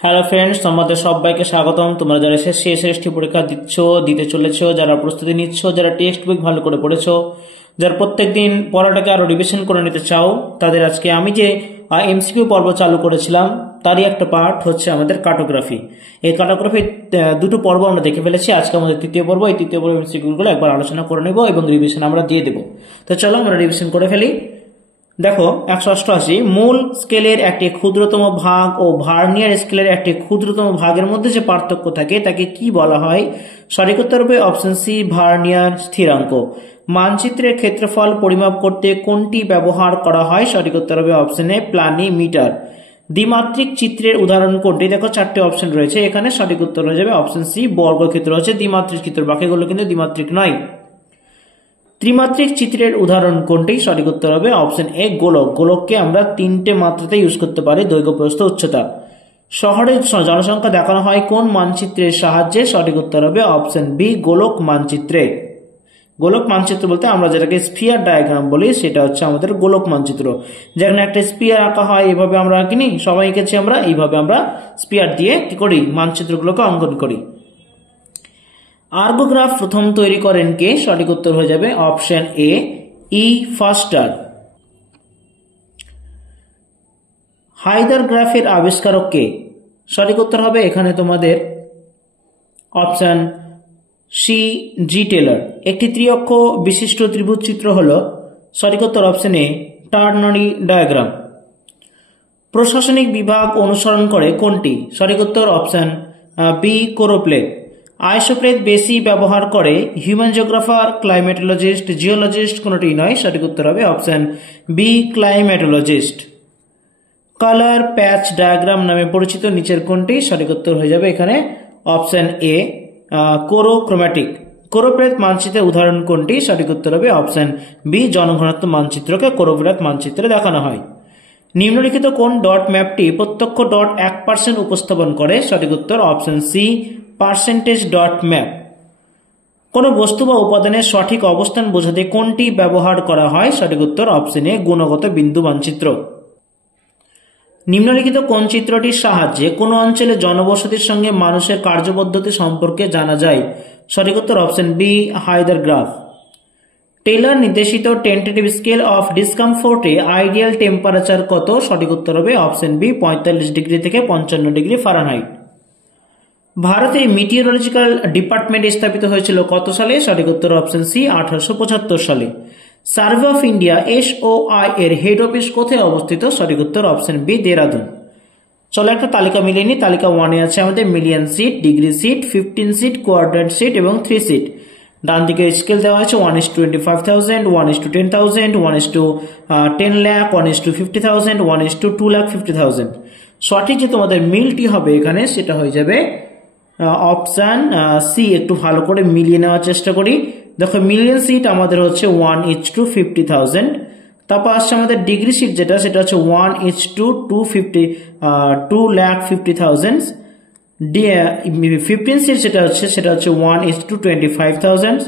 Hello friends, তোমাদের সবাইকে স্বাগতম। তোমরা যারা এসএসসি পরীক্ষা দিতে চলেছো, যারা প্রস্তুতি নিচ্ছ, যারা টেক্সট বুক ভালো করে পড়েছো, যারা প্রত্যেকদিন পড়াটাকে আরো রিভিশন করে নিতে চাও, তাদের আজকে আমি যে এমসিকিউ পর্ব চালু করেছিলাম তারই একটা পার্ট হচ্ছে আমাদের কার্টোগ্রাফি। এই কার্টোগ্রাফির দুটো পর্ব আমরা দেখে ফেলেছি। আজকে আমাদের তৃতীয় পর্ব। এই তৃতীয় পর্ব এমসিকিউ গুলো একবার আলোচনা করে নেব এবং রিভিশন আমরা দিয়ে দেবো। তো চলো আমরা রিভিশন করে ফেলি। দেখো 188, মূল স্কেলের একটি ক্ষুদ্রতম ভাগ ও ভার্নিয়ার স্কেলের একটি ক্ষুদ্রতম ভাগের মধ্যে যে পার্থক্য থাকে তাকে কি বলা হয়? সঠিক উত্তর হবে অপশন সি, ভার্নিয়ার স্থিরাঙ্ক। মানচিত্রের ক্ষেত্রফল পরিমাপ করতে কোনটি ব্যবহার করা হয়? সঠিক উত্তর হবে অপশন এ, প্ল্যানিমিটার। দ্বিমাত্রিক চিত্রের উদাহরণ কোনটি? দেখো 4টে অপশন রয়েছে, এখানে সঠিক উত্তর হয়ে যাবে অপশন সি, বর্গক্ষেত্র হচ্ছে দ্বিমাত্রিক চিত্র, বাকিগুলো কিন্তু দ্বিমাত্রিক নয়। ত্রিমাত্রিক চিত্রের উদাহরণ কোনটি? সঠিক উত্তর হবে অপশন এ, গোলক। গোলককে আমরা 3টে মাত্রাতে ইউজ করতে পারি, দৈর্ঘ্য, প্রস্থ, উচ্চতা। শহরের জনসংখ্যা দেখানো হয় কোন মানচিত্রের সাহায্যে? সঠিক উত্তর হবে অপশন বি, গোলক মানচিত্রে। গোলক মানচিত্র বলতে আমরা যেটাকে স্ফিয়ার ডায়াগ্রাম বলি, সেটা হচ্ছে আমাদের গোলক মানচিত্র। যেখানে একটা স্পিয়ার আঁকা হয়, এইভাবে আমরা আঁকিনি, সবাই এঁকেছি আমরা, এইভাবে আমরা স্পিয়ার দিয়ে কি করি? মানচিত্রগুলোকে অঙ্কন করি। আর্গোগ্রাফ প্রথম তৈরি করেন কে? সঠিক উত্তর হয়ে যাবে অপশন এ, ই ফাস্টার। হাইদার গ্রাফের আবিষ্কারক কে? সঠিক উত্তর হবে এখানে তোমাদের অপশন সি, জি টেলর। একটি ত্রিঅক্ষ বিশিষ্ট ত্রিভুজ চিত্র হল? সঠিক উত্তর অপশন এ, টার্নারি ডায়াগ্রাম। প্রশাসনিক বিভাগ অনুসরণ করে কোনটি? সঠিক উত্তর অপশন বি, কোরোপ্লেট। আইসোপ্লেট বেশি ব্যবহার করে হিউম্যান জিওগ্রাফার, ক্লাইমেটোলজিস্ট, জিওলজিস্ট, কোনটি নয়। সঠিক উত্তর হবে অপশন বি, ক্লাইমেটোলজিস্ট। কালার প্যাচ ডায়াগ্রাম নামে পরিচিত নিচের কোনটি? সঠিক উত্তর হয়ে যাবে এখানে অপশন এ, কোরোক্রোম্যাটিক। কোরোপ্লেট মানচিত্রের উদাহরণ কোনটি? সঠিক উত্তর হবে অপশন বি, জনঘনত্ব মানচিত্রকে কোরোপ্লেট মানচিত্রে দেখানো হয়। নিম্নলিখিত কোন ডট ম্যাপটি প্রত্যক্ষ ডট 1% উপস্থাপন করে? সঠিক উত্তর option C, percentage dot map. কোন বস্তু বা উপাদানের সঠিক অবস্থান বোঝাতে কোনটি ব্যবহার করা হয়? সঠিক উত্তর অপশন এ, গুণগত বিন্দু মানচিত্র। নিম্নলিখিত কোন চিত্রটির সাহায্যে কোন অঞ্চলে জনবসতির সঙ্গে মানুষের কার্যপদ্ধতি সম্পর্কে জানা যায়? সঠিক উত্তর option B, hythergraph. Taylor নির্দেশিত টেন্টেটিভ স্কেল অফ ডিসকমফোর্টে আইডিয়াল টেম্পারেচার কত? সঠিক উত্তর হবে অপশন বি, 45 ডিগ্রি থেকে 55 ডিগ্রি ফারেনহাইট। ভারতে মিটিওরোলজিক্যাল ডিপার্টমেন্ট স্থাপিত হয়েছিল কত সালে? সঠিক উত্তর অপশন সি, 1875 সালে। সার্ভে অফ ইন্ডিয়া SOI এর হেড অফিস কোথায় অবস্থিত? সঠিক উত্তর অপশন বি, দেরাদুন। চলো একটা তালিকা মিলিয়ে নিই। তালিকা 1-এ আছে আমাদের million sheet, degree sheet, 15 sheet, quadrant sheet এবং 3 সিট। ডান দিকে স্কেল দেওয়া আছে 1:25,000, 1:10,000, 1:10 লাখ, 1:50,000, 1:2,50,000। সঠিক যে তোমাদের মিলটি হবে এখানে সেটা হয়ে যাবে অপশন সি। একটু ভালো করে মিলিয়ে নেওয়ার চেষ্টা করি। দেখো মিলিয়ন সিট আমাদের হচ্ছে 1:50,000। তারপর আসছে আমাদের ডিগ্রি সিট যেটা, সেটা হচ্ছে 1:250,000। 15 সিট যেটা হচ্ছে সেটা হচ্ছে 1:25,000।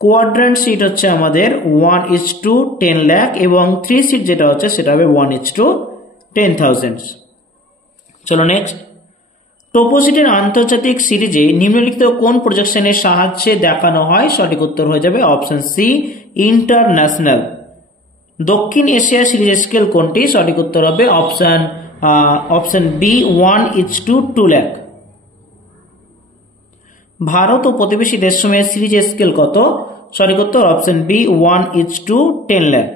কোয়াড্রেন্ট সিট হচ্ছে আমাদের 1:10 লাখ এবং 3 সিট যেটা হচ্ছে সেটা হবে 1:10,000। চলো নেক্সট। টোপোসিটের আন্তর্জাতিক সিরিজে নিম্নলিখিত কোন প্রজেকশনের সাহায্যে দেখানো হয়? সঠিক উত্তর হয়ে যাবে অপশন সি, ইন্টারন্যাশনাল। দক্ষিণ এশিয়া সিরিজ স্কেল কোনটি? সঠিক উত্তর হবে অপশন বি, 1:2 লাখ। ভারত ও প্রতিবেশী দেশসমূহের সিরিজ স্কেল কত? সঠিক উত্তর অপশন বি, 1:10 লাখ।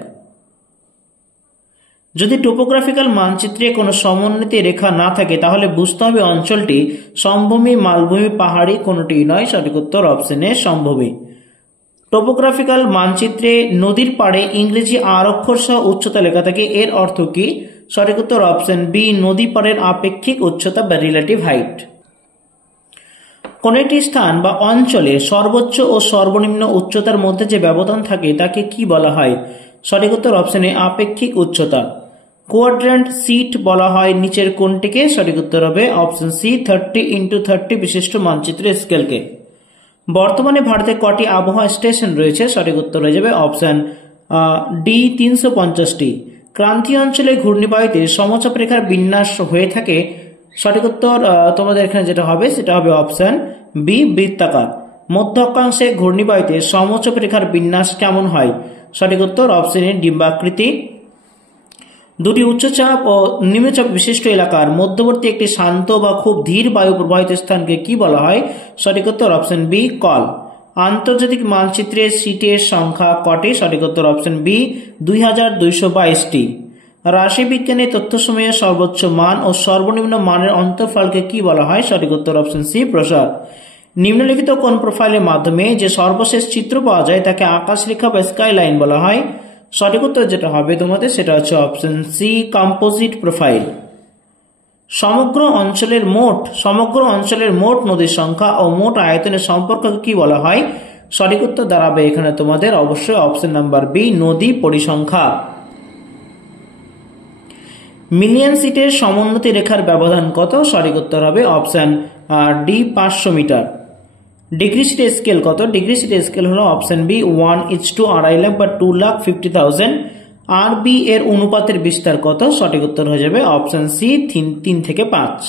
যদি টোপোগ্রাফিক্যাল মানচিত্রে কোনো সমন্বিত রেখা না থাকে তাহলে বুঝতে হবে অঞ্চলটি সমভূমি, মালভূমি, পাহাড়ি, কোনটি নয়। সঠিক উত্তর অপশন এ, সমভূমি। টোপোগ্রাফিক্যাল মানচিত্রে নদীর পাড়ে ইংরেজি আর অক্ষর সহ উচ্চতা লেখা থাকে, এর অর্থ কি? সঠিক উত্তর অপশন বি, নদী পাড়ের আপেক্ষিক উচ্চতা বা রিলেটিভ হাইট। কোন একটি স্থান বা অঞ্চলে সর্বোচ্চ ও সর্বনিম্ন উচ্চতার মধ্যে যে ব্যবধান থাকে তাকে কি বলা হয়? সঠিক উত্তর অপশন এ, আপেক্ষিক উচ্চতা। কোয়াড্রেন্ট সিট বলা হয় নিচের কোনটিকে? সঠিক উত্তর হবে অপশন সি, 30x30 বিশিষ্ট মানচিত্র স্কেলকে। বর্তমানে ভারতে কটি আবহাওয়া স্টেশন রয়েছে? সঠিক উত্তর হয়ে যাবে অপশন ডি, 350টি। ক্রান্তীয় অঞ্চলে ঘূর্ণিবায়ুতে সমচাপ রেখার বিন্যাস হয়ে থাকে সঠিক উত্তর তোমাদের এখানে যেটা হবে সেটা হবে অপশন বি, বৃত্তাকার। মধ্য অক্ষাংশে ঘূর্ণিবায়ুতে সমচাপ রেখার বিন্যাস কেমন হয়? সঠিক উত্তর অপশন এ, ডিম্বাকৃতি। দুটি উচ্চচাপ ও নিম্নচাপ বিশিষ্ট এলাকার মধ্যবর্তী একটি শান্ত বা খুব ধীর বায়ু প্রবাহিত স্থানকে কি বলা হয়? সঠিক উত্তর অপশন বি, কল। আন্তর্জাতিক মানচিত্রে সিটের সংখ্যা কটি? সঠিক উত্তর অপশন বি, 2222টি। রাশিবিজ্ঞানের তথ্যসমূহের সর্বোচ্চ মান ও সর্বনিম্ন মানের অন্তরফলকে কি বলা হয়? সঠিক উত্তর অপশন সি, প্রসার। নিম্নলিখিত কোন প্রোফাইলের মাধ্যমে যে সর্বশেষ চিত্র পাওয়া যায় তাকে আকাশরেখা বা স্কাই লাইন বলা হয়? সঠিক উত্তর যেটা হবে তোমাদের সেটা হচ্ছে অপশন সি, কম্পোজিট প্রোফাইল। সমগ্র অঞ্চলের মোট নদীর সংখ্যা ও মোট আয়তনের সম্পর্ককে কি বলা হয়? সঠিক উত্তর দাঁড়াবে এখানে তোমাদের অবশ্যই অপশন নাম্বার বি, নদী পরিসংখ্যা। মিলিয়ন সিটের সমোন্নতি রেখার ব্যবধান কত? সঠিক উত্তর হবে অপশন ডি, 500 মিটার। ডিগ্রি সিটের স্কেল কত? ডিগ্রি সিটের স্কেল হলো অপশন বি, 1:2.5 লাখ বা 2,50,000। আর বি এর অনুপাতের বিস্তার কত? সঠিক উত্তর হয়ে যাবে অপশন সি, 3 থেকে 5।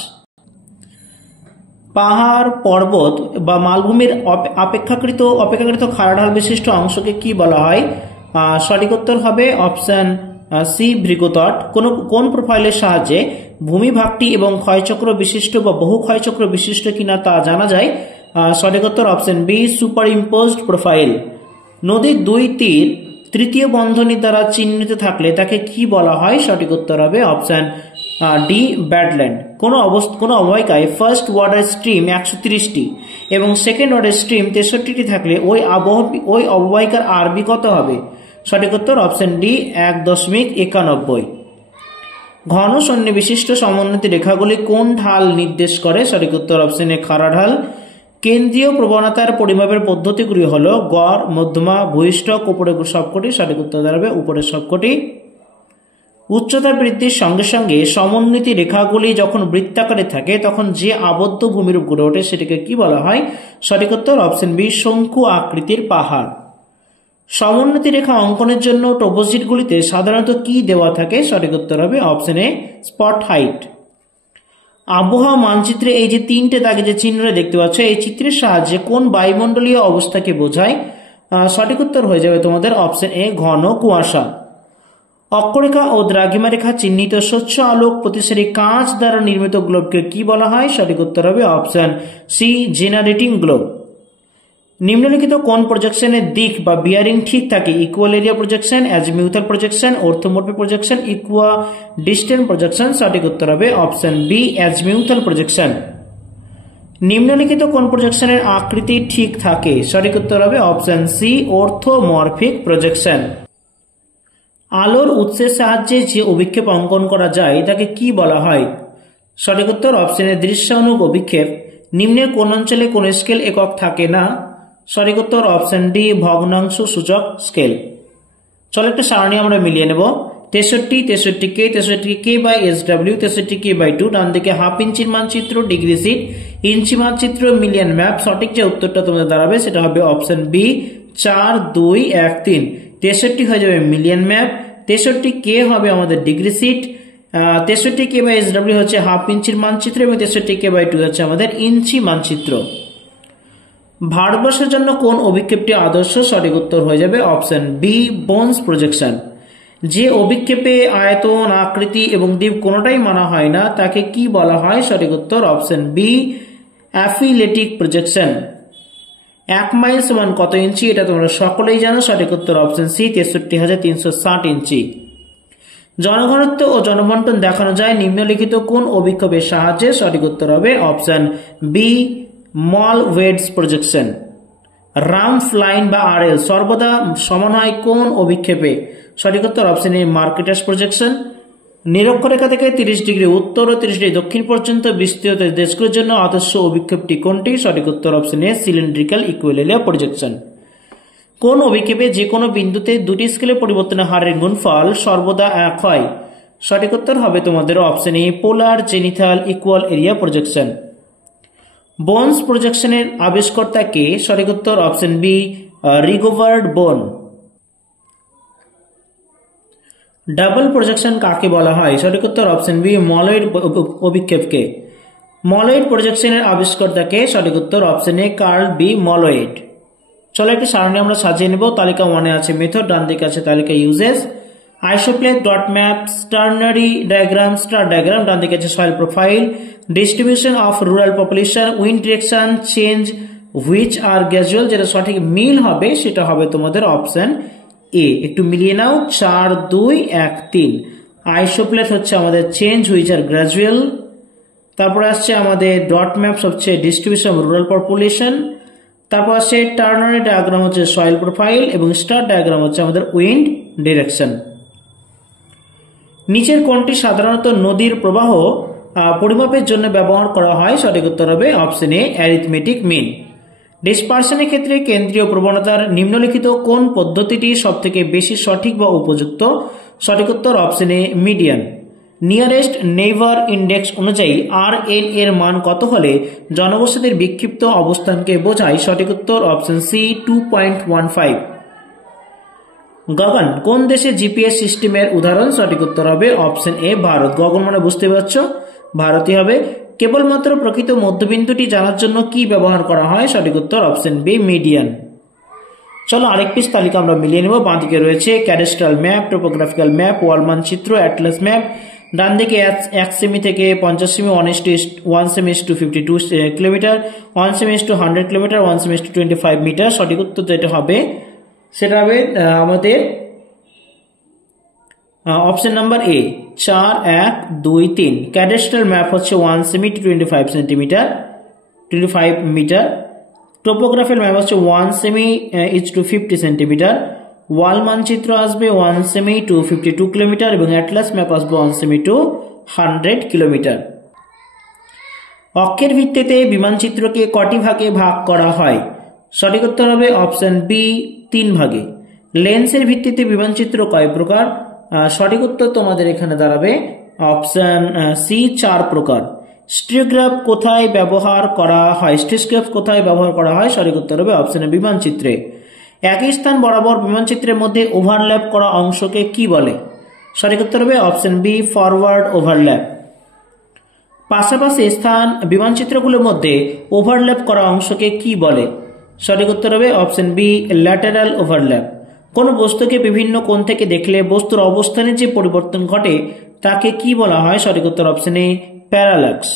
পাহাড়, পর্বত বা মালভূমির অপেক্ষাকৃত খাড়া ঢাল বিশিষ্ট অংশকে কি বলা হয়? সঠিক উত্তর হবে অপশন সি, ভৃগুতট। কোন প্রোফাইলের সাহায্যে ভূমিভাগটি এবং ক্ষয়চক্র বিশিষ্ট বা বহু ক্ষয়চক্র বিশিষ্ট কিনা তা জানা যায়? সঠিক উত্তর option B, superimposed profile. নদীর দুই তীর তৃতীয় বন্ধনী দ্বারা চিহ্নিত থাকলে তাকে কি বলা হয়? সঠিক উত্তর হবে অপশন ডি, ব্যাডল্যান্ড। কোন অববাহিকায় ফার্স্ট ওয়াটার স্ট্রিম 130টি এবং সেকেন্ড ওয়াটার স্ট্রিম 63টি থাকলে ওই অববাহিকার আরবি কত হবে? সঠিক উত্তর অপশন ডি, 1.91। ঘন সন্নিবিশিষ্ট সমোন্নতি রেখাগুলি কোন ঢাল নির্দেশ করে? সঠিক উত্তর অপশন এ, খাড়া ঢাল। কেন্দ্রীয় প্রবণতার পরিমাপের পদ্ধতিগুলি হলো গড়, মধ্যমা, ভূইষ্ঠক, উপরের সবকটি। সঠিক উত্তর দাঁড়াবে উপরের সবকটি। উচ্চতা বৃদ্ধির সঙ্গে সঙ্গে সমোন্নতি রেখাগুলি যখন বৃত্তাকারে থাকে তখন যে আবদ্ধ ভূমিরূপ গড়ে ওঠে সেটাকে কি বলা হয়? সঠিক উত্তর অপশন বি, শঙ্কু আকৃতির পাহাড়। সমোন্নতি রেখা অঙ্কনের জন্য টপোজিটগুলিতে সাধারণত কি দেওয়া থাকে? সঠিক উত্তর হবে অপশন এ, স্পট হাইট। আবহাওয়া মানচিত্রে এই যে 3টে দাগে যে চিহ্নটা দেখতে পাচ্ছ, এই চিত্রের সাহায্যে কোন বায়ুমণ্ডলীয় অবস্থাকে বোঝায়? সঠিক উত্তর হয়ে যাবে তোমাদের অপশন এ, ঘন কুয়াশা। অক্ষরেখা ও দ্রাঘিমা রেখা চিহ্নিত স্বচ্ছ আলোক প্রতিসারী কাঁচ দ্বারা নির্মিত গ্লোবকে কি বলা হয়? সঠিক উত্তর হবে অপশন সি, জেনারেটিং গ্লোব। নিম্নলিখিত কোন প্রজেকশনের দিক বা বিয়ারিং ঠিক থাকে? Equal area projection, azimuthal projection, orthomorphic projection, equal distant projection. সঠিক উত্তর হবে অপশন বি, অ্যাজিমিউথাল প্রজেকশন। নিম্নলিখিত কোন প্রজেকশনের আকৃতি ঠিক থাকে? সঠিক উত্তর হবে অপশন সি, অর্থোমরফিক প্রজেকশন। আলোর উৎসের সাহায্যে যে অভিক্ষেপ অঙ্কন করা যায় তাকে কি বলা হয়? সঠিক উত্তর অপশন এ, দৃশ্যানুগ অভিক্ষেপ। নিম্নের কোন অঞ্চলে কোন স্কেল একক থাকে না? সঠিক উত্তর অপশন ডি, ভগ্নাংশ সূচক স্কেল। চলো একটা সারণী আমরা মিলিয়ে নেব। 63K, 63K/SW, 63K/2। ডান দিকে হাফ ইঞ্চির মানচিত্র, ডিগ্রি সিট, ইঞ্চি মানচিত্র, মিলিয়ন ম্যাপ। সঠিক যে উত্তরটা তোমাদের দাঁড়াবে সেটা হবে অপশন বি, 4, 2, 1, 3। 63 হয়ে যাবে মিলিয়ন ম্যাপ, 63K হবে আমাদের ডিগ্রি সিট, 63K/SW হচ্ছে হাফ ইঞ্চির মানচিত্র এবং 63K/2 হচ্ছে আমাদের ইঞ্চি মানচিত্র। ভারতবর্ষের জন্য কোন অভিক্ষেপটি আদর্শ? সঠিক উত্তর হয়ে যাবে অপশন বি, বোনস প্রজেকশন। যে অভিক্ষেপে আয়তন, আকৃতি এবং দিক কোনোটাই মানা হয় না তাকে কি বলা হয়? সঠিক উত্তর অপশন বি, অ্যাফিলেটিক প্রজেকশন। 1 মাইল সমান কত ইঞ্চি? এটা তোমরা সকলেই জানো। সঠিক উত্তর অপশন সি, 63,360 ইঞ্চি। জনঘনত্ব ও জনবন্টন দেখানো যায় নিম্নলিখিত কোন অভিক্ষেপের সাহায্যে? সঠিক উত্তর হবে option B, Mollweide's projection. Rhumb line বা আরএল সর্বদা সমান হয় কোন অভিক্ষেপে? সঠিক উত্তর অপশন এ, মার্কেটাস প্রজেকশন। নিরক্ষরেখা থেকে 30 ডিগ্রি উত্তর ও 30 ডিগ্রি দক্ষিণ পর্যন্ত বিস্তৃত দেশগুলোর জন্য আদর্শ অভিক্ষেপটি কোনটি? সঠিক উত্তর অপশন এ, সিলিন্ড্রিক্যাল ইকুইলেরিয়া প্রজেকশন। কোন অভিক্ষেপে যে কোনো বিন্দুতে দুটি স্কেলের পরিবর্তনের হারের গুণফল সর্বদা 1 হয়? সঠিক উত্তর হবে তোমাদের option A, polar zenithal equal area projection. Bonne's প্রজেকশনের আবিষ্কর্তা কে? সঠিক উত্তর অপশন বি, রিগোভার্ড বোন। ডাবল প্রজেকশন কাকে বলা হয়? সঠিক উত্তর অপশন বি, মলয়েড অভিক্ষেপকে। মলয়েড প্রজেকশনের আবিষ্কর্তাকে? সঠিক উত্তর অপশন এ কার্ল বি মলয়েড। চলো একটি সারণী আমরা সাজিয়ে নেব। তালিকা 1 এ আছে মেথড, ডান দিকে আছে তালিকা uses. Isopleth, dot map, ternary diagram, star diagram, ডান দিকে আছে soil profile, distribution of rural population, wind direction change which are gradual. যেটা সঠিক মিল হবে সেটা হবে তোমাদের অপশন এ। একটু মিলিয়ে নাও, 4 2 1 3। আইসোপ্লেট হচ্ছে আমাদের চেঞ্জ হুইচ আর গ্র্যাজুয়াল। তারপর আসছে আমাদের ডট ম্যাপস হচ্ছে ডিস্ট্রিবিউশন অফ রুরাল পপুলেশন। তারপর আসছে টার্নারি ডায়াগ্রাম হচ্ছে সয়েল প্রোফাইল এবং স্টার ডায়াগ্রাম হচ্ছে আমাদের উইন্ড ডিরেকশন। নিচের কোনটি সাধারণত নদীর প্রবাহ পরিমাপের জন্য ব্যবহার করা হয়? সঠিক উত্তর হবে অপশন এ অ্যারিথমেটিক মিন। ডিসপারশনের ক্ষেত্রে কেন্দ্রীয় প্রবণতার নিম্নলিখিত কোন পদ্ধতিটি সবথেকে বেশি সঠিক বা উপযুক্ত? সঠিক উত্তর option A median. Nearest neighbour index অনুযায়ী RN এর মান কত হলে জনবসতির বিক্ষিপ্ত অবস্থানকে বোঝায়? সঠিক উত্তর অপশন সি 2.15। গগন কোন দেশে জিপিএস সিস্টেমের উদাহরণ? সঠিক উত্তর হবে অপশন এ ভারত। গগন মানে বুঝতে পারছো ভারতই হবে। কেবলমাত্র প্রকৃত মধ্যবিন্দুটি জানার জন্য কি ব্যবহার করা হয়? সঠিক উত্তর অপশন বি মিডিয়ান। চলো আরেক পিস তালিকা আমরা মিলিয়ে নেব। বাঁ দিকে রয়েছে cadastral map, topographical map, wall মানচিত্র, অ্যাটলাস ম্যাপ। ডান দিকে 1 সেমি থেকে 50 সেমি, 1 সেমি টু 52 কিলোমিটার, 1 সেমি টু 100 কিলোমিটার, 1 সেমি টু 25 মিটার। সঠিক উত্তর যেটা হবে সেটা হবে আমাদের option number A 4 1 2 3। Cadastral map হচ্ছে 1 সেমি to 25 centimetre 25 metre. Topographical map হচ্ছে 1 সেমি ইজ টু 50 সেন্টিমিটার। ওয়াল মানচিত্র আসবে 1 সেমি টু 52 কিলোমিটার এবং অ্যাটলাস ম্যাপ আসবে 1 সেমি টু 100 কিলোমিটার। অক্ষের ভিত্তিতে বিমানচিত্রকে কটি ভাগে ভাগ করা হয়? সঠিক উত্তর হবে অপশন বি 3 ভাগে। লেন্সের ভিত্তিতে বিমানচিত্র কয় প্রকার? সঠিক উত্তর তোমাদের এখানে দাঁড়াবে অপশন সি 4 প্রকার। স্ট্রিওগ্রাফ কোথায় ব্যবহার করা হয়? স্ট্রিওগ্রাফ কোথায় ব্যবহার করা হয়? সঠিক উত্তর হবে অপশন এ বিমানচিত্রে। একই স্থান বরাবর বিমানচিত্রের মধ্যে ওভারল্যাপ করা অংশকে কি বলে? সঠিক উত্তর হবে অপশন বি ফরওয়ার্ড ওভারল্যাপ। পাশাপাশি স্থান বিমানচিত্রগুলোর মধ্যে ওভারল্যাপ করা অংশকে কি বলে? সঠিক উত্তর হবে অপশন বি ল্যাটারাল ওভারল্যাপ। কোনো বস্তুকে বিভিন্ন কোণ থেকে দেখলে বস্তুর অবস্থানে যে পরিবর্তন ঘটে তাকে কি বলা হয়? সঠিক উত্তর অপশন এ প্যারালাক্স।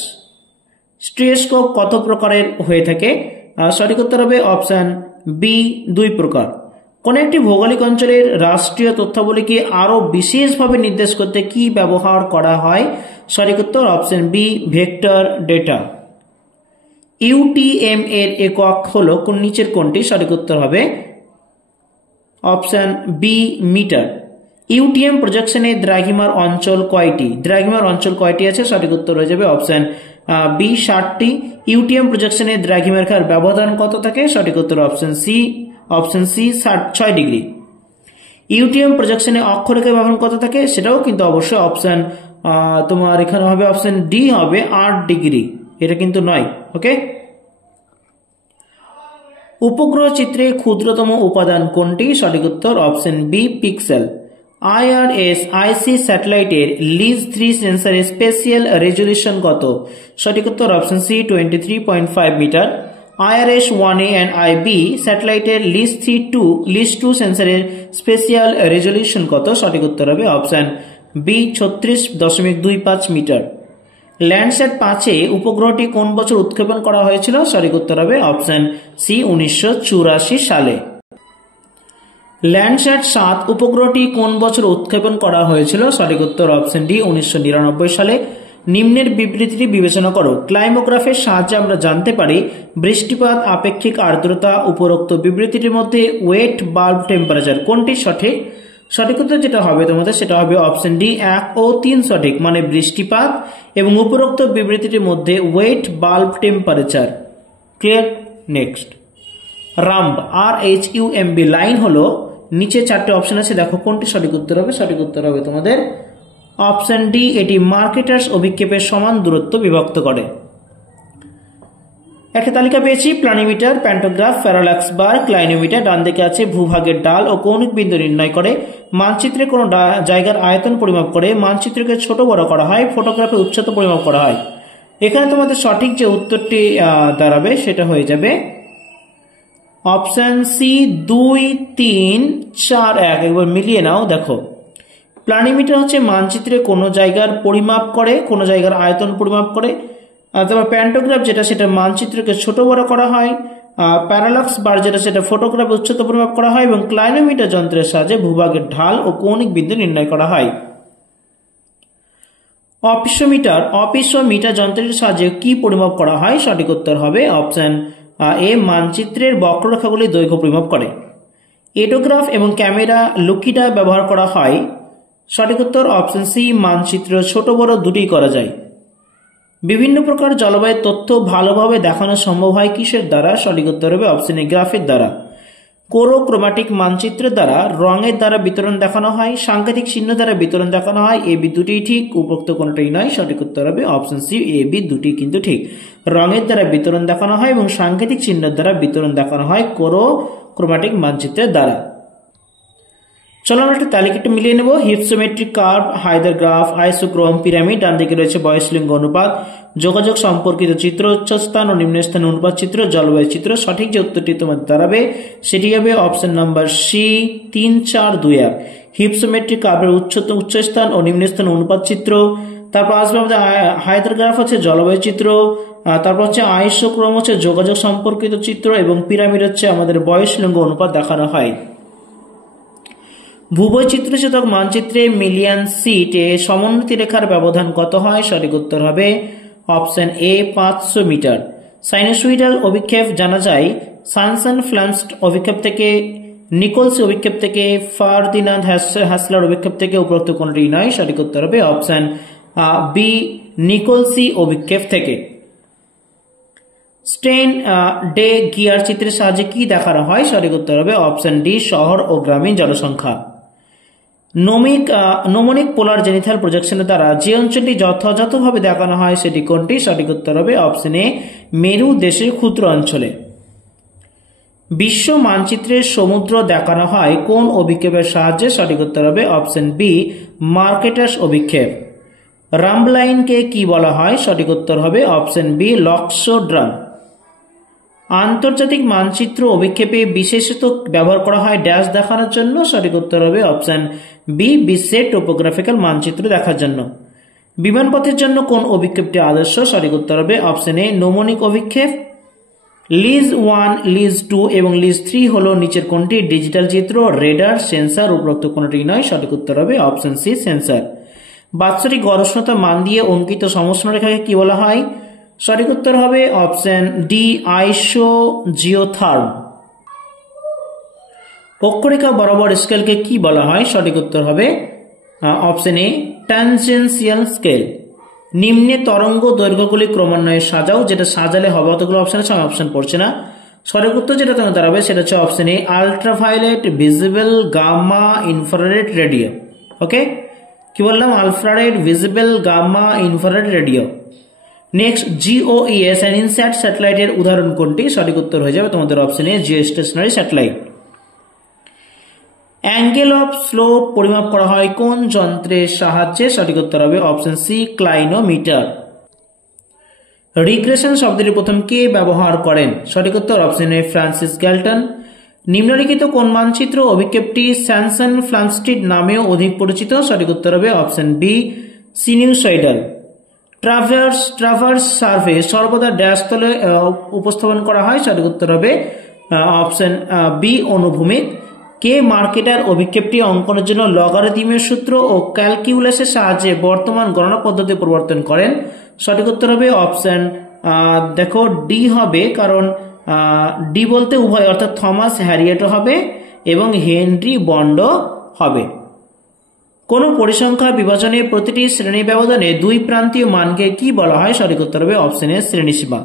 স্ট্রিওস্কোপ কত প্রকারের হয়ে থাকে? সঠিক উত্তর হবে অপশন বি 2 প্রকার। কোন একটি ভৌগোলিক অঞ্চলের রাষ্ট্রীয় তথ্যাবলীকে আরো বিশেষভাবে নির্দেশ করতে কি ব্যবহার করা হয়? সঠিক উত্তর option B vector data. UTM এর একক হলো কোন নিচের কোনটি? সঠিক উত্তর হবে অপশন বি মিটার। ইউটিএম প্রজেকশনে দ্রাঘিমার অঞ্চল কয়টি? দ্রাঘিমার অঞ্চল কয়টি আছে? সঠিক উত্তর হয়ে যাবে অপশন বি 60টি। ইউটিএম প্রজেকশনে দ্রাঘিমারেখার ব্যবধান কত থাকে? সঠিক উত্তর অপশন সি 6 ডিগ্রি। ইউটিএম প্রজেকশনে অক্ষরেখার ব্যবধান কত থাকে? সেটাও কিন্তু অবশ্যই অপশন তোমার এখানে হবে অপশন ডি হবে 8 ডিগ্রি। এটা কিন্তু নয়। ওকে, উপগ্রহ চিত্রে ক্ষুদ্রতম উপাদান কোনটি? সঠিক উত্তর অপশন বি পিক্সেল। IRS-IC স্যাটেলাইটের লিজ 3 সেন্সরের স্পেশিয়াল রেজলিউশন কত? সঠিক উত্তর option C 23.5 metre. IRS-1A and IB স্যাটেলাইটের লিজ 2 সেন্সরের স্পেশিয়াল রেজলিউশন কত? সঠিক উত্তর হবে অপশন বি 36.25 মিটার। ল্যান্ডস্যাট 5-এ উপগ্রহটি কোন বছর উৎক্ষেপণ করা হয়েছিল? সঠিক উত্তর হবে অপশন সি 1984 সালে। ল্যান্ডস্যাট 7 উপগ্রহটি কোন বছর উৎক্ষেপণ করা হয়েছিল? সঠিক উত্তর অপশন ডি 1999 সালে। নিম্নের বিবৃতিটি বিবেচনা করো। ক্লাইমোগ্রাফের সাহায্যে আমরা জানতে পারি বৃষ্টিপাত, আপেক্ষিক আর্দ্রতা। উপরোক্ত বিবৃতিটির মধ্যে ওয়েট বাল্ব টেম্পারেচার কোনটি সঠিক? সঠিক উত্তর যেটা হবে তোমাদের সেটা হবে অপশন ডি 1 ও 3 সঠিক, মানে বৃষ্টিপাত এবং উপরোক্ত বিবৃতিটির মধ্যে wet bulb temperature. Clear? Next, rhumb RHUMB line হলো, নিচে 4টে অপশন আছে, দেখো কোনটি সঠিক উত্তর হবে? সঠিক উত্তর হবে তোমাদের অপশন ডি, এটি মার্কেটার্স অভিক্ষেপের সমান দূরত্ব বিভক্ত করে। একটা তালিকা পেয়েছি, প্ল্যানিমিটার, প্যান্টোগ্রাফ, প্যারালাক্স বার, ক্লাইনোমিটার। ডান দিকে আছে ভূভাগের ডাল ও কৌণিক বিন্দু নির্ণয় করে, মানচিত্রে কোনো জায়গার আয়তন পরিমাপ করে, মানচিত্রকে ছোট বড় করা হয়, ফটোগ্রাফে উচ্চতা পরিমাপ করা হয়। এখানে তোমাদের সঠিক যে উত্তরটি দাঁড়াবে সেটা হয়ে যাবে অপশন সি 2, 3, 4, 1। একবার মিলিয়ে নাও। দেখো, প্ল্যানিমিটার হচ্ছে মানচিত্রে কোনো জায়গার পরিমাপ করে, কোনো জায়গার আয়তন পরিমাপ করে। তারপর প্যান্টোগ্রাফ যেটা, সেটা মানচিত্রকে ছোট বড় করা হয়। প্যারালাক্স বার যেটা, সেটা ফটোগ্রাফে উচ্চতা পরিমাপ করা হয়। এবং ক্লাইনোমিটার যন্ত্রের সাহায্যে ভূভাগের ঢাল ও কৌণিক বিন্দু নির্ণয় করা হয়। অপিসোমিটার যন্ত্রের সাহায্যে কি পরিমাপ করা হয়? সঠিক উত্তর হবে অপশন এ, মানচিত্রের বক্ররেখাগুলি দৈর্ঘ্য পরিমাপ করে। এটোগ্রাফ এবং ক্যামেরা লুকিটা ব্যবহার করা হয়। সঠিক উত্তর অপশন সি, মানচিত্র ছোট বড় দুটি করা যায়। বিভিন্ন প্রকার জলবায়ুর তথ্য ভালোভাবে দেখানো সম্ভব হয় কিসের দ্বারা? সঠিক উত্তর হবে অপশন এ, গ্রাফের দ্বারা। কোরোক্রোমাটিক মানচিত্রের দ্বারা রঙের দ্বারা বিতরণ দেখানো হয়। সাংকেতিক চিহ্ন দ্বারা বিতরণ দেখানো হয়। এ বি দুটি ঠিক, উপরোক্ত কোনটাই নয়। সঠিক উত্তর হবে অপশন সি, এ বি দুটি কিন্তু ঠিক। রঙের দ্বারা বিতরণ দেখানো হয় এবং সাংকেতিক চিহ্নের দ্বারা বিতরণ দেখানো হয় কোরোক্রোমাটিক মানচিত্রের দ্বারা। চলো আমরা একটা তালিকা একটু মিলিয়ে নেব। হিপসোমেট্রিক কার্ভ, হাইদার গ্রাফ, আইসোক্রোম, পিরামিড। ডান দিকে রয়েছে বয়স লিঙ্গ অনুপাত, যোগাযোগ সম্পর্কিত চিত্র, উচ্চস্থান ও নিম্নস্থান অনুপাত চিত্র, জলবায়ু চিত্র। সঠিক যে উত্তরটি তোমার দাঁড়াবে সেটি হবে অপশন নাম্বার সি, 3, 4, 2, 1। হিপসোমেট্রিক কার্ভের উচ্চস্থান ও নিম্নস্থান অনুপাত চিত্র। তারপর আসবে আমাদের হাইদার গ্রাফ হচ্ছে জলবায়ু চিত্র। তারপর হচ্ছে আইসোক্রোম হচ্ছে যোগাযোগ সম্পর্কিত চিত্র এবং পিরামিড হচ্ছে আমাদের বয়স লিঙ্গ অনুপাত দেখানো হয়। ভূবৈচিত্র্যসূচক মানচিত্রে মিলিয়ন সিটে সমোন্নতি রেখার ব্যবধান কত হয়? সঠিক উত্তর হবে অপশন এ, 500 মিটার। সাইনোসুইডাল অভিক্ষেপ জানা যায় সানসন ফ্লান্সড অভিক্ষেপ থেকে, নিকোলসি অভিক্ষেপ থেকে, ফার্দিনান্দ হ্যাসলার অভিক্ষেপ থেকে, উপরোক্ত কোনটি নয়। সঠিক উত্তর হবে অপশন বি, নিকোলসি অভিক্ষেপ থেকে। স্টেন ডে গিয়ার চিত্রের সাহায্যে কি দেখানো হয়? সঠিক উত্তর হবে অপশন ডি, শহর ও গ্রামীণ জনসংখ্যা। নোমনিক পোলার জেনিথাল প্রজেকশনের দ্বারা যে অঞ্চলটি যথাযথভাবে দেখানো হয় সেটি কোনটি? সঠিক উত্তর হবে অপশন এ, মেরু দেশের ক্ষুদ্র অঞ্চলে। বিশ্ব মানচিত্রের সমুদ্র দেখানো হয় কোন অভিক্ষেপের সাহায্যে? সঠিক উত্তর হবে অপশন বি, মার্কেটাস অভিক্ষেপ। রাম্বলাইনকে কি বলা হয়? সঠিক উত্তর হবে অপশন বি, লক্সোড্রাম। আন্তর্জাতিক মানচিত্র অভিক্ষেপে বিশেষত ব্যবহার করা হয় ড্যাশ দেখানোর জন্য? সঠিক উত্তর হবে অপশন বি, বিশ্বের টোপোগ্রাফিক্যাল মানচিত্র দেখার জন্য। বিমানপথের জন্য কোন অভিক্ষেপটি আদর্শ? সঠিক উত্তর হবে অপশন এ, নোমনিক অভিক্ষেপ। লিজ 1, লিজ 2 এবং লিজ 3 হলো নিচের কোনটি? ডিজিটাল চিত্র, রেডার, সেন্সার, উপরোক্ত কোনটি নয়। সঠিক উত্তর হবে অপশন সি, সেন্সার। বাৎসরিক গড় উষ্ণতা মান দিয়ে অঙ্কিত সমষ্ণ রেখাকে কি বলা হয়? সঠিক উত্তর হবে অপশন ডি, আইসোজিওথার্ম। অক্ষরেখা বরাবর স্কেলকে কি বলা হয়? সঠিক উত্তর হবে অপশন এ, ট্যানজেনশিয়াল স্কেল। নিম্নে তরঙ্গ দৈর্ঘ্যগুলি ক্রমান্বয়ে সাজাও, যেটা সাজালে হবে অতগুলো অপশন আছে, আমি অপশন পড়ছে না। সঠিক উত্তর যেটা তোমার দাঁড়াবে সেটা হচ্ছে option A, ultraviolet, visible, gamma, infrared, radio. Okay, কি বললাম? Ultrared, visible, gamma, infrared, radio. Next, GOES and INSAT স্যাটেলাইটের উদাহরণ কোনটি? সঠিক উত্তর হয়ে যাবে তোমাদের option A, geostationary satellite. Angle of slope পরিমাপ করা হয় কোন যন্ত্রের সাহায্যে? সঠিক উত্তর হবে অপশন সি, ক্লাইনোমিটার। রিগ্রেশন শব্দটি প্রথম কে ব্যবহার করেন? সঠিক উত্তর অপশন এ, ফ্রান্সিস গ্যালটন। নিম্নলিখিত কোন মানচিত্র অভিক্ষেপটি স্যানসন ফ্লান্সটিড নামেও অধিক পরিচিত? সঠিক উত্তর হবে অপশন বি, সিনিউসয়েডাল। ট্রাভার্স সার্ভে সর্বদা ড্যাশ তলে উপস্থাপন করা হয়? সঠিক উত্তর হবে অপশন বি, অনুভূমিক। কে মার্কেটার অভিক্ষেপটি অঙ্কনের জন্য লগারিদমের সূত্র ও ক্যালকুলাসের সাহায্যে বর্তমান গণনা পদ্ধতি পরিবর্তন করেন? সঠিক উত্তর হবে অপশন দেখো ডি হবে, কারণ ডি বলতে উভয়, অর্থাৎ থমাস হ্যারিয়েটও হবে এবং হেনরি বন্ডও হবে। কোন পরিসংখ্যা বিভাজনে প্রতিটি শ্রেণী ব্যবধানে দুই প্রান্তীয় মানকে কি বলা হয়? সঠিক উত্তর হবে অপশন এ, শ্রেণীসীমা।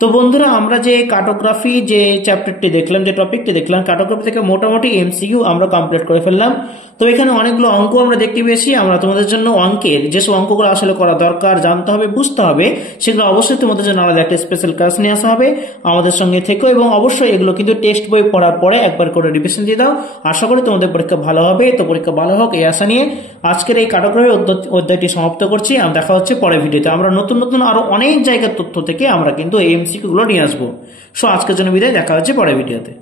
তো বন্ধুরা, আমরা যে কার্টোগ্রাফি যে চ্যাপ্টারটি দেখলাম, যে টপিকটি দেখলাম, কার্টোগ্রাফি থেকে মোটামুটি এমসিকিউ আমরা কমপ্লিট করে ফেললাম। তো এখানে অনেকগুলো অঙ্ক আমরা দেখতে পেয়েছি। আমরা তোমাদের জন্য অঙ্কের যেসব অঙ্কগুলো আসলে করা দরকার, জানতে হবে, বুঝতে হবে, সেগুলো অবশ্যই তোমাদের জন্য আলাদা একটা স্পেশাল ক্লাস নিয়ে আসা হবে। আমাদের সঙ্গে থেকো এবং অবশ্যই এগুলো কিন্তু টেক্সট বই পড়ার পরে একবার করে রিভিশন দিয়ে দাও। আশা করি তোমাদের পরীক্ষা ভালো হবে। তো পরীক্ষা ভালো হোক এই আশা নিয়ে আজকের এই কার্টোগ্রাফি অধ্যায়টি সমাপ্ত করছি। দেখা হচ্ছে পরের ভিডিওতে। আমরা নতুন নতুন আরো অনেক জায়গার তথ্য থেকে আমরা কিন্তু এই এমসিকিউ গুলো নিয়ে আসবো। সো আজকের জন্য বিদায়, দেখা হচ্ছে পরের ভিডিওতে।